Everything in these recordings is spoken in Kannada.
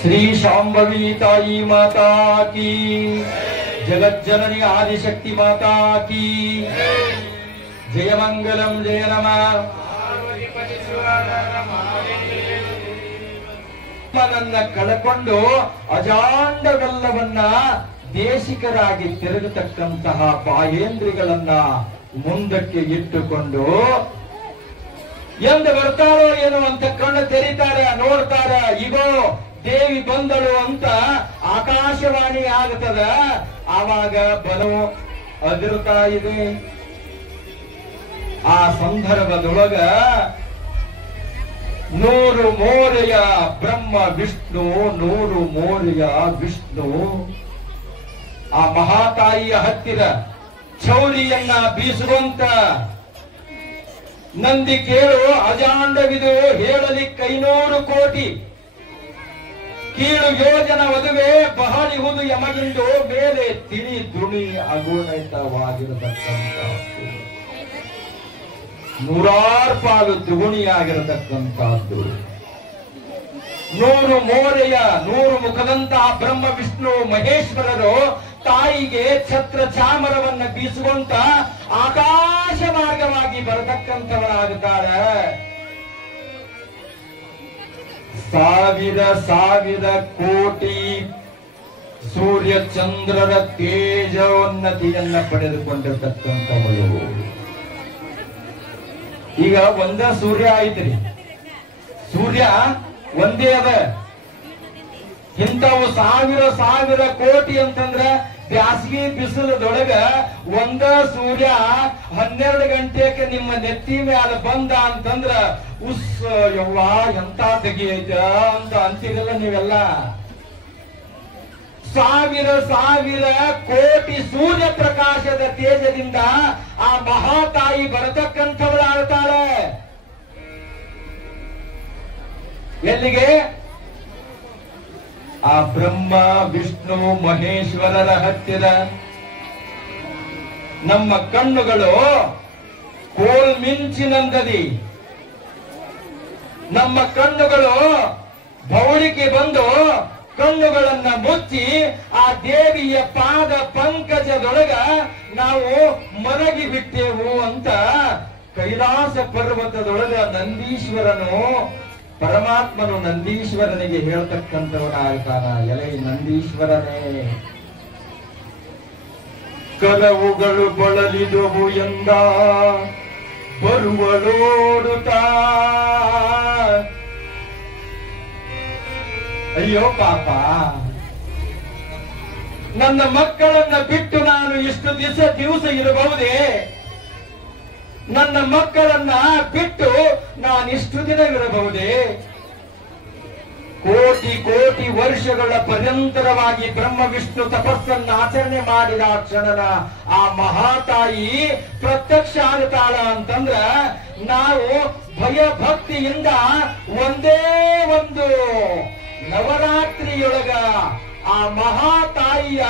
श्री शांभवी ताई माता की, जगत जननी आदिशक्ति माता की जय मंगलम जय नमः। ನನ್ನನ್ನ ಕಳಕೊಂಡು ಅಜಾಂಡವೆಲ್ಲವನ್ನ ದೇಶಿಕರಾಗಿ ತಿರುಗತಕ್ಕಂತಹ ಬಾಯೇಂದ್ರಿಗಳನ್ನ ಮುಂದಕ್ಕೆ ಇಟ್ಟುಕೊಂಡು ಎಂದು ಬರ್ತಾರೋ ಏನೋ ಅಂತ ಕಣ್ಣು ತೆರೀತಾರೆ, ನೋಡ್ತಾರ, ಇಗೋ ದೇವಿ ಬಂದಳು ಅಂತ ಆಕಾಶವಾಣಿ ಆಗ್ತದ. ಆವಾಗ ಬಲು ಅದಿರುತ್ತಾ ಇದೆ. ಆ ಸಂದರ್ಭದೊಳಗ 100 ಮೋರೆಯ ಬ್ರಹ್ಮ ವಿಷ್ಣು, 100 ಮೋರೆಯ ವಿಷ್ಣು ಆ ಮಹಾತಾಯಿಯ ಹತ್ತಿರ ಚೌರಿಯನ್ನ ಬೀಸುವಂತ ನಂದಿ ಕೇಳು ಅಜಾಂಡವಿದು ಹೇಳಲಿಕ್ಕೆ 500 ಕೋಟಿ ಕೀಳು ಯೋಜನ ವಧುವೆ ಬಹಳಿಹುದು ಯಮಗಿಂದು ಮೇಲೆ ತಿಳಿ ದುಣಿ ಅಗುಣಿತವಾಗಿರತಕ್ಕಂಥ 100 ಪಾಲು ದ್ವಿಗುಣಿಯಾಗಿರತಕ್ಕಂಥದ್ದು. 100 ಮೋರೆಯ 100 ಮುಖದಂತಹ ಬ್ರಹ್ಮ ವಿಷ್ಣು ಮಹೇಶ್ವರರು ತಾಯಿಗೆ ಛತ್ರ ಚಾಮರವನ್ನ ಬೀಸುವಂತ ಆಕಾಶ ಮಾರ್ಗವಾಗಿ ಬರತಕ್ಕಂಥವರಾಗುತ್ತಾರೆ. ಸಾವಿರ ಕೋಟಿ ಸೂರ್ಯ ಚಂದ್ರರ ತೇಜೋನ್ನತಿಯನ್ನ ಪಡೆದುಕೊಂಡಿರ್ತಕ್ಕಂಥವಳು. ಈಗ ಒಂದ ಸೂರ್ಯ ಐತ್ರಿ, ಸೂರ್ಯ ಒಂದೇ ಅದ. ಇಂಥವು ಸಾವಿರ ಕೋಟಿ ಅಂತಂದ್ರ ಬ್ಯಾಸಗಿ ಬಿಸಿಲದೊಳಗ ಒಂದ ಸೂರ್ಯ 12 ಗಂಟೆಗೆ ನಿಮ್ಮ ನೆತ್ತಿ ಮ್ಯಾಲ ಬಂದ ಅಂತಂದ್ರ ಉಸ್ ಯವ್ವ ಎಂತ ತೆಗಿಯೈತ ಅಂತ ಅಂತೀರಲ್ಲ ನೀವೆಲ್ಲ. ಸಾವಿರ ಕೋಟಿ ಸೂರ್ಯ ಪ್ರಕಾಶದ ತೇಜದಿಂದ ಆ ಮಹಾತಾಯಿ ಬರತಕ್ಕಂಥವಳಾಗ್ತಾಳೆ. ಎಲ್ಲಿಗೆ? ಆ ಬ್ರಹ್ಮ ವಿಷ್ಣು ಮಹೇಶ್ವರರ ಹತ್ತಿರ. ನಮ್ಮ ಕಣ್ಣುಗಳು ಕೋಲ್ಮಿಂಚಿನಂದದಿ, ನಮ್ಮ ಕಣ್ಣುಗಳು ಬೌಳಿಗೆ ಬಂದು ಕಣ್ಣುಗಳನ್ನ ಮುಚ್ಚಿ ಆ ದೇವಿಯ ಪಾದ ಪಂಕಜದೊಳಗ ನಾವು ಮರಗಿ ಬಿಟ್ಟೆವು ಅಂತ ಕೈಲಾಸ ಪರ್ವತದೊಳಗ ನಂದೀಶ್ವರನು, ಪರಮಾತ್ಮನು ನಂದೀಶ್ವರನಿಗೆ ಹೇಳ್ತಕ್ಕಂಥವನಾಗ್ತಾನ. ಎಲೆ ನಂದೀಶ್ವರನೇ, ಕರವುಗಳು ಬಳಲಿದವು ಎಂದ ಬರುವಳೋಡುತ್ತಾ. ಅಯ್ಯೋ ಪಾಪ, ನನ್ನ ಮಕ್ಕಳನ್ನ ಬಿಟ್ಟು ನಾನು ಇಷ್ಟು ದಿವಸ ಇರಬಹುದೇ? ನನ್ನ ಮಕ್ಕಳನ್ನ ಬಿಟ್ಟು ನಾನಿಷ್ಟು ದಿನ ಇರಬಹುದೇ? ಕೋಟಿ ಕೋಟಿ ವರ್ಷಗಳ ಪರ್ಯಂತರವಾಗಿ ಬ್ರಹ್ಮ ವಿಷ್ಣು ತಪಸ್ಸನ್ನ ಆಚರಣೆ ಮಾಡಿದ ಕ್ಷಣನ ಆ ಮಹಾತಾಯಿ ಪ್ರತ್ಯಕ್ಷ ಆಗುತ್ತಾಳ ಅಂತಂದ್ರ ನಾವು ಭಯ ಭಕ್ತಿಯಿಂದ ಒಂದೇ ಒಂದು ನವರಾತ್ರಿಯೊಳಗ ಆ ಮಹಾತಾಯಿಯ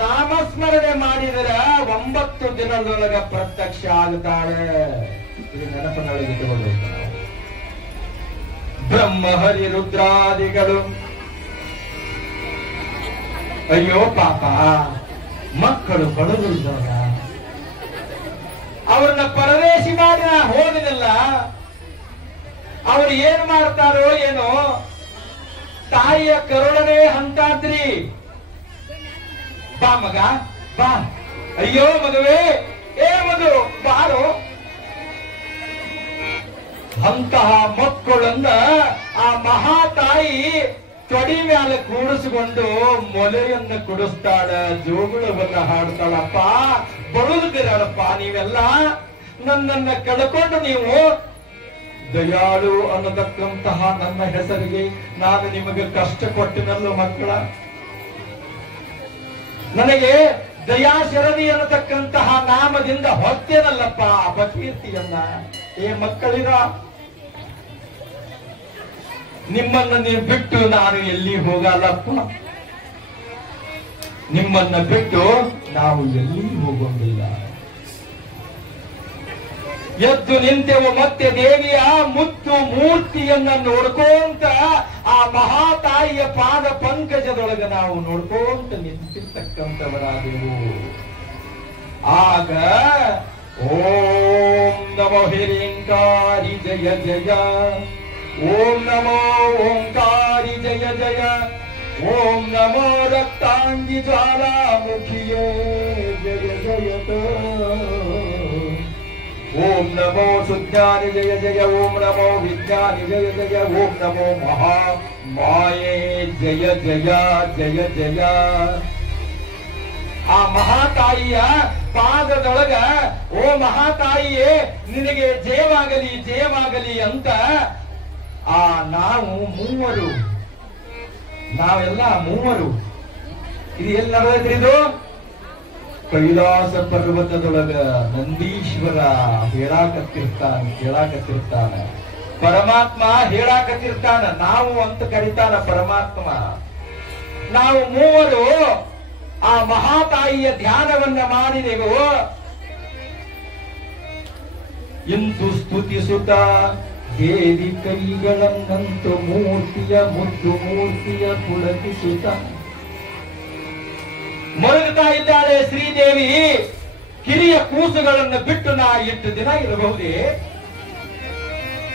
ನಾಮಸ್ಮರಣೆ ಮಾಡಿದರ 9 ದಿನದೊಳಗ ಪ್ರತ್ಯಕ್ಷ ಆಗುತ್ತಾಳೆ. ಇದು ನೆನಪಿನೊಳಗಿಟ್ಟುಕೊಂಡು ಬ್ರಹ್ಮ ಹರಿ ರುದ್ರಾದಿಗಳು. ಅಯ್ಯೋ ಪಾಪ, ಮಕ್ಕಳು ಬಡವರಿದ್ದವರ ಅವ್ರನ್ನ ಪರದೇಶಿ ಮಾಡಿ ನಾ ಹೋದಿನಲ್ಲ. ಅವ್ರು ಏನ್ ಮಾಡ್ತಾರೋ ಏನೋ, ತಾಯಿಯ ಕರುಣನೇ ಹಂತಾದ್ರಿ. ಬಾ ಮಗ ಬಾ, ಅಯ್ಯೋ ಮದುವೆ, ಏ ಮಧು ಬಾರೋ. ಅಂತಹ ಮಕ್ಕಳನ್ನ ಆ ಮಹಾತಾಯಿ ತೊಡಿ ಮ್ಯಾಲ ಕೂಡಿಸಿಕೊಂಡು ಮೊಲೆಯನ್ನು ಕುಡಿಸ್ತಾಳ, ಜೋಗುಳವನ್ನ ಹಾಡ್ತಾಳಪ್ಪ. ಬರುದಿರಳಪ್ಪ ನೀವೆಲ್ಲ, ನನ್ನನ್ನ ಕಳ್ಕೊಂಡು ನೀವು ದಯಾಳು ಅನ್ನತಕ್ಕಂತಹ ನನ್ನ ಹೆಸರಿಗೆ ನಾನು ನಿಮಗೆ ಕಷ್ಟ ಕೊಟ್ಟಿನಲ್ಲೋ ಮಕ್ಕಳ. ನನಗೆ ದಯಾಶರಣಿ ಅನ್ನತಕ್ಕಂತಹ ನಾಮದಿಂದ ಹೊತ್ತೇನಲ್ಲಪ್ಪ ಅಪಕೀರ್ತಿಯನ್ನ. ಏ ಮಕ್ಕಳಿರ, ನಿಮ್ಮನ್ನ ನೀವು ಬಿಟ್ಟು ನಾನು ಎಲ್ಲಿ ಹೋಗಲ್ಲಪ್ಪ. ನಿಮ್ಮನ್ನ ಬಿಟ್ಟು ನಾವು ಎಲ್ಲಿ ಹೋಗೋದಿಲ್ಲ. ಎದ್ದು ನಿಂತೆವು ಮತ್ತೆ ದೇವಿಯ ಮುತ್ತು ಮೂರ್ತಿಯನ್ನ ನೋಡ್ಕೊಂತ ಆ ಮಹಾತಾಯಿಯ ಪಾದ ಪಂಕಜದೊಳಗೆ ನಾವು ನೋಡ್ಕೊಂತ ನಿಂತಿರ್ತಕ್ಕಂಥವರಾದೆವು. ಆಗ ಓಂ ನಮೋ ಹಿರಿಂಕಾರಿ ಜಯ ಜಯ, ಓಂ ನಮೋ ಓಂಕಾರಿ ಜಯ ಜಯ, ಓಂ ನಮೋ ರಕ್ತಾಂಗಿ ಜ್ವಾಲಾಮುಖಿಯೇ ಜಯ ಜಯತ, ಓಂ ನಮೋ ಸುಜ್ಞಾನಿ ಜಯ ಜಯ, ಓಂ ನಮೋ ವಿಜ್ಞಾನಿ ಜಯ ಜಯ, ಓಂ ನಮೋ ಮಹಾ ಮಾಯೇ ಜಯ ಜಯ ಜಯ ಜಯ. ಆ ಮಹಾತಾಯಿಯ ಪಾದದೊಳಗ ಓ ಮಹಾತಾಯಿಯೇ ನಿನಗೆ ಜಯವಾಗಲಿ ಜಯವಾಗಲಿ ಅಂತ ಆ ನಾವೆಲ್ಲ ಮೂವರು ಇದು ಎಲ್ಲಿ ನಡೆದೈತ್ರಿ? ಇದು ಕೈಲಾಸ ಪರ್ವತದೊಳಗ ನಂದೀಶ್ವರ ಹೇಳಾಕತ್ತಿರ್ತಾನ, ಪರಮಾತ್ಮ ಹೇಳಾಕತ್ತಿರ್ತಾನ, ನಾವು ಅಂತ ಕರೀತಾನ ಪರಮಾತ್ಮ. ನಾವು ಮೂವರು ಆ ಮಹಾತಾಯಿಯ ಧ್ಯಾನವನ್ನ ಮಾಡಿದೆವು. ಇಂದು ಸ್ತುತಿಸುತ್ತ ದೇವಿ ಕೈಗಳನ್ನಂತು ಮೂರ್ತಿಯ ಮುದ್ದು ಮೂರ್ತಿಯ ಪುಳಕಿಸುತ್ತ ಮರುಗುತ್ತಾ ಇದ್ದಾಳೆ ಶ್ರೀದೇವಿ. ಕಿರಿಯ ಕೂಸುಗಳನ್ನು ಬಿಟ್ಟು ನಾ ಎಷ್ಟು ದಿನ ಇರಬಹುದೇ?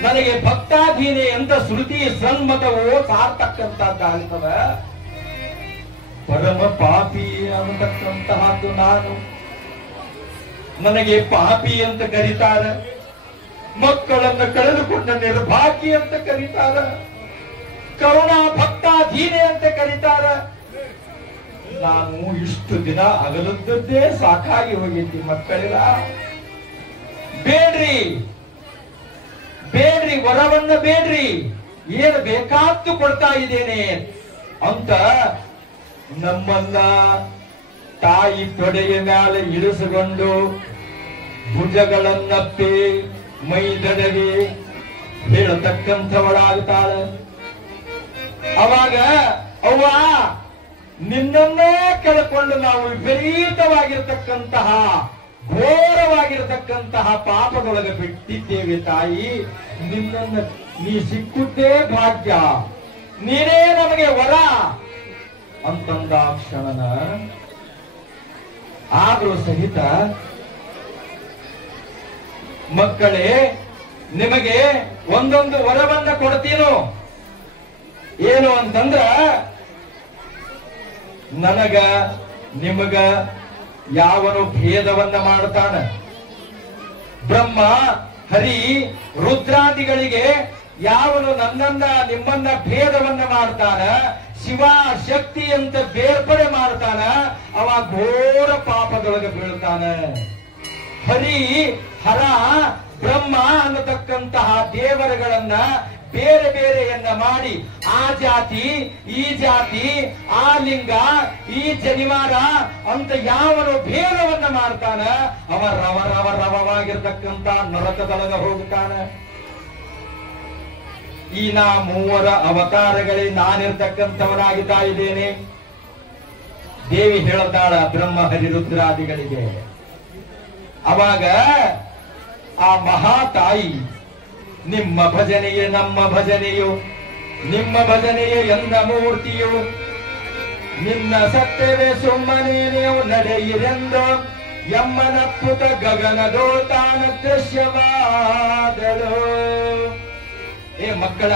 ನನಗೆ ಭಕ್ತಾಧೀನೆ ಅಂತ ಶ್ರುತಿ ಸನ್ಮತವು ಸಾರ್ತಕ್ಕಂಥದ್ದಾಗ್ತದ. ಪರಮ ಪಾಪಿ ಅನ್ನತಕ್ಕಂತಹದ್ದು ನಾನು. ನನಗೆ ಪಾಪಿ ಅಂತ ಕರೀತಾರ, ಮಕ್ಕಳನ್ನು ಕಳೆದುಕೊಂಡ ನಿರ್ಭಾಗಿ ಅಂತ ಕರೀತಾರ, ಕರುಣಾ ಭಕ್ತಾಧೀನೆ ಅಂತ ಕರೀತಾರ. ನಾನು ಇಷ್ಟು ದಿನ ಅಗಲದ್ದದ್ದೇ ಸಾಕಾಗಿ ಹೋಗಿದ್ದಿ ಮಕ್ಕಳಿರ. ಬೇಡ್ರಿ ಬೇಡ್ರಿ, ವರವನ್ನ ಬೇಡ್ರಿ, ಏನು ಬೇಕಾದ್ದು ಕೊಡ್ತಾ ಇದ್ದೇನೆ ಅಂತ ನಮ್ಮನ್ನ ತಾಯಿ ತೊಡೆಯ ಮೇಲೆ ಇಳಿಸಿಕೊಂಡು ಭುಜಗಳನ್ನಪ್ಪಿ ಮೈದಡವಿ ಹೇಳತಕ್ಕಂಥವಳಾಗ್ತಾಳೆ. ಅವಾಗ ಅವ್ವ ನಿನ್ನನ್ನೇ ಕಳ್ಕೊಂಡು ನಾವು ವಿಪರೀತವಾಗಿರತಕ್ಕಂತಹ ಘೋರವಾಗಿರತಕ್ಕಂತಹ ಪಾಪದೊಳಗೆ ಬಿಟ್ಟಿದ್ದೇವೆ ತಾಯಿ. ನಿನ್ನನ್ನ ನೀ ಸಿಕ್ಕುದೇ ಭಾಗ್ಯ, ನೀನೇ ನಮಗೆ ವರ ಅಂತಂದ ಕ್ಷಣನ ಆದ್ರೂ ಸಹಿತ ಮಕ್ಕಳೇ ನಿಮಗೆ ಒಂದೊಂದು ವರವನ್ನ ಕೊಡ್ತೀನೋ. ಏನು ಅಂತಂದ್ರ ನನಗ ನಿಮಗ ಯಾವನು ಭೇದವನ್ನ ಮಾಡ್ತಾನ. ಬ್ರಹ್ಮ ಹರಿ ರುದ್ರಾದಿಗಳಿಗೆ ಯಾವನು ನನ್ನನ್ನ ನಿಮ್ಮನ್ನ ಭೇದವನ್ನ ಮಾಡ್ತಾನ, ಶಿವ ಶಕ್ತಿ ಅಂತ ಬೇರ್ಪಡೆ ಮಾಡ್ತಾನ, ಅವ ಘೋರ ಪಾಪದೊಳಗೆ ಬೀಳ್ತಾನ. ಹರಿ ಹರ ಬ್ರಹ್ಮ ಅನ್ನತಕ್ಕಂತಹ ದೇವರುಗಳನ್ನ ಬೇರೆ ಬೇರೆಯನ್ನ ಮಾಡಿ ಆ ಜಾತಿ ಈ ಜಾತಿ ಆ ಲಿಂಗ ಈ ಜನಿವಾರ ಅಂತ ಯಾವನು ಭೇದವನ್ನ ಮಾಡ್ತಾನ ಅವ ರವವಾಗಿರ್ತಕ್ಕಂತ ನರಕದೊಳಗ ಹೋಗ್ತಾನ. ಈ ನಾ ಮೂವರ ಅವತಾರಗಳೇ ನಾನಿರ್ತಕ್ಕಂಥವನಾಗಿದ್ದ ಇದ್ದೇನೆ. ದೇವಿ ಹೇಳ್ತಾಳ ಬ್ರಹ್ಮ ಹರಿರುದ್ರಾದಿಗಳಿಗೆ. ಅವಾಗ ಆ ಮಹಾತಾಯಿ ನಿಮ್ಮ ಭಜನೆಯೇ ನಮ್ಮ ಭಜನೆಯು, ನಿಮ್ಮ ಭಜನೆಯೇ ಎಂದ ಮೂರ್ತಿಯು, ನಿನ್ನ ಸತ್ಯವೇ ಸುಮ್ಮನೆ ನೀವು ನಡೆಯಿರೆಂದು ಎಮ್ಮನಪ್ಪುತ ಗಗನದೋತಾನ ದೃಶ್ಯವಾದಳು. ಏ ಮಕ್ಕಳ,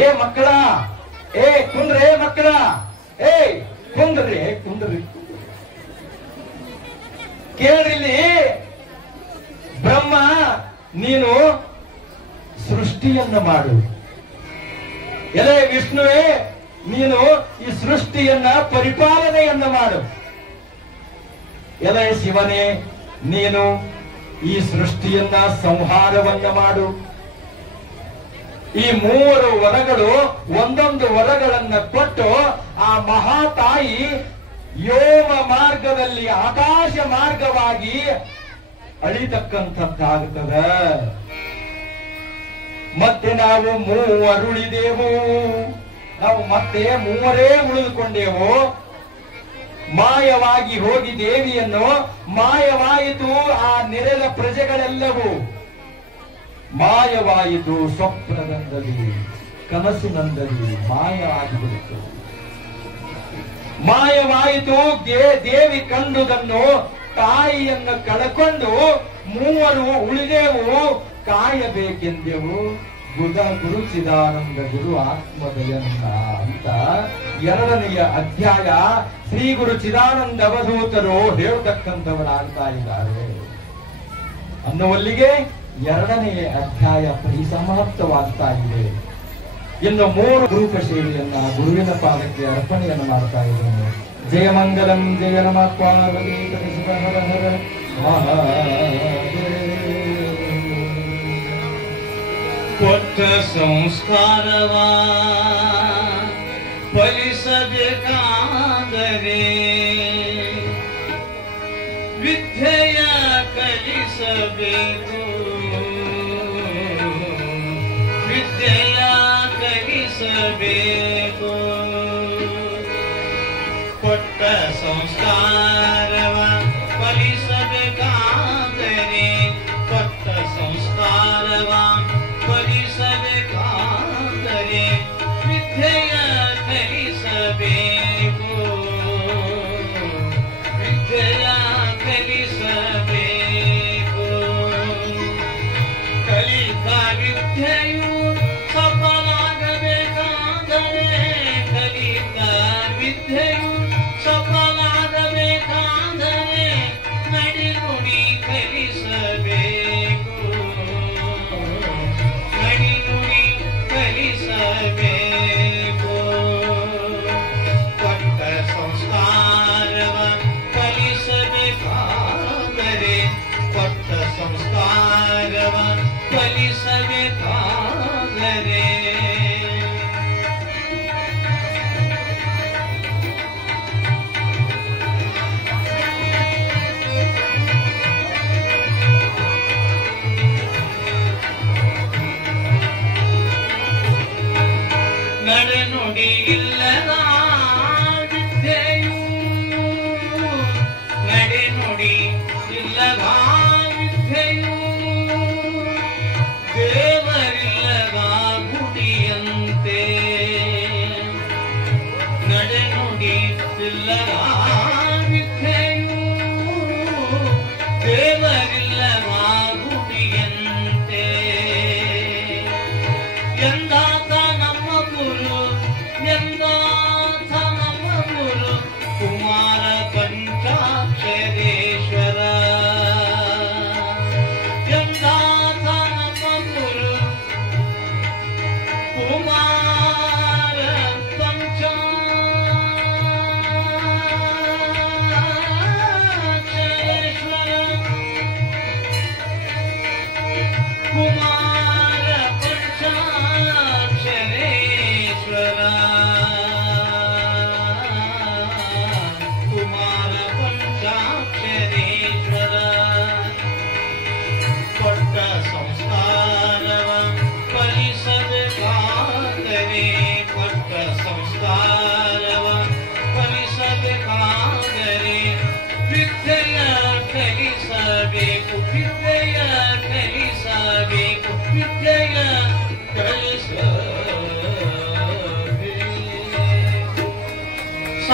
ಏ ಮಕ್ಕಳ, ಏ ಕುಂಡ್ರೆ ಮಕ್ಕಳ, ಏ ಕುಂಡ್ರಿ ಕುಂಡ್ರಿ ಕೇಳ್ರಿಲ್ಲಿ. ಬ್ರಹ್ಮ ನೀನು ಸೃಷ್ಟಿಯನ್ನ ಮಾಡು, ಎಲೆ ವಿಷ್ಣುವೇ ನೀನು ಈ ಸೃಷ್ಟಿಯನ್ನ ಪರಿಪಾಲನೆಯನ್ನ ಮಾಡು, ಎಲೆ ಶಿವನೇ ನೀನು ಈ ಸೃಷ್ಟಿಯನ್ನ ಸಂಹಾರವನ್ನ ಮಾಡು. ಈ ಮೂವರು ವರಗಳು ಒಂದೊಂದು ವರಗಳನ್ನ ಕೊಟ್ಟು ಆ ಮಹಾತಾಯಿ ಯೋಮ ಮಾರ್ಗದಲ್ಲಿ ಆಕಾಶ ಮಾರ್ಗವಾಗಿ ಅಳಿತಕ್ಕಂಥದ್ದಾಗುತ್ತದ. ಮತ್ತೆ ನಾವು ಮೂವರುಳಿದೆವು, ನಾವು ಮತ್ತೆ ಮೂವರೇ ಉಳಿದುಕೊಂಡೆವು. ಮಾಯವಾಗಿ ಹೋಗಿ ದೇವಿಯನ್ನು ಮಾಯವಾಯಿತು ಆ ನೆರೆದ ಪ್ರಜೆಗಳೆಲ್ಲವೂ, ಮಾಯವಾಯಿತು ಸ್ವಪ್ನದಂದಲ್ಲಿ ಕನಸಿನಂದಲ್ಲಿ ಮಾಯ ಆಗಿಬಿಡಿತು. ಮಾಯವಾಯಿತು ದೇವಿ ಕಂಡುದನ್ನು ತಾಯಿಯನ್ನು ಕಳಕೊಂಡು ಮೂವರು ಉಳಿದೆವು ಕಾಯಬೇಕೆಂದೆವು. ಗುರು ಚಿದಾನಂದ ಗುರು ಆತ್ಮದಯನ್ನ ಅಂತ 2ನೆಯ ಅಧ್ಯಾಯ ಶ್ರೀ ಗುರು ಚಿದಾನಂದ ಅವಧೂತರು ಹೇಳ್ತಕ್ಕಂಥವರಾಗ್ತಾ ಇದ್ದಾರೆ ಅನ್ನುವಲ್ಲಿಗೆ 2ನೆಯ ಅಧ್ಯಾಯ ಪರಿಸಮಾಪ್ತವಾಗ್ತಾ ಇದೆ. ಇನ್ನು 3 ರೂಪ ಸೇವೆಯನ್ನ ಗುರುವಿನ ಪಾದಕ್ಕೆ ಅರ್ಪಣೆಯನ್ನು ಮಾಡ್ತಾ ಇದ್ದೇನೆ. ಜಯ ಮಂಗಲಂ ಜಯ ನಮಃ ಪಾರ್ವತಿ ಶಿವ ಹರ ಹರ ಮಹಾದೇವ. ಕೊಟ್ಟ ಸಂಸ್ಕಾರವ ಫಲಿಸಬೇಕಾದರೆ ವಿದ್ಯೆಯ ಕಲಿಸಬೇಕು, ವಿದ್ಯೆಯ ಕಲಿಸಬೇಕು. ಕೊಟ್ಟ ಸಂಸ್ಕಾರವ ಫಲಿಸಬೇಕಾದರೆ, ಕೊಟ್ಟ ಸಂಸ್ಕಾರವ ಫಲಿಸಬೇಕಾದರೆ ವಿದ್ಯೆಯ ಕಲಿಸಬೇಕು, ವಿದ್ಯೆಯ ಕಲಿಸಬೇಕು. ಕಲಿತ ವಿದ್ಯೆಯು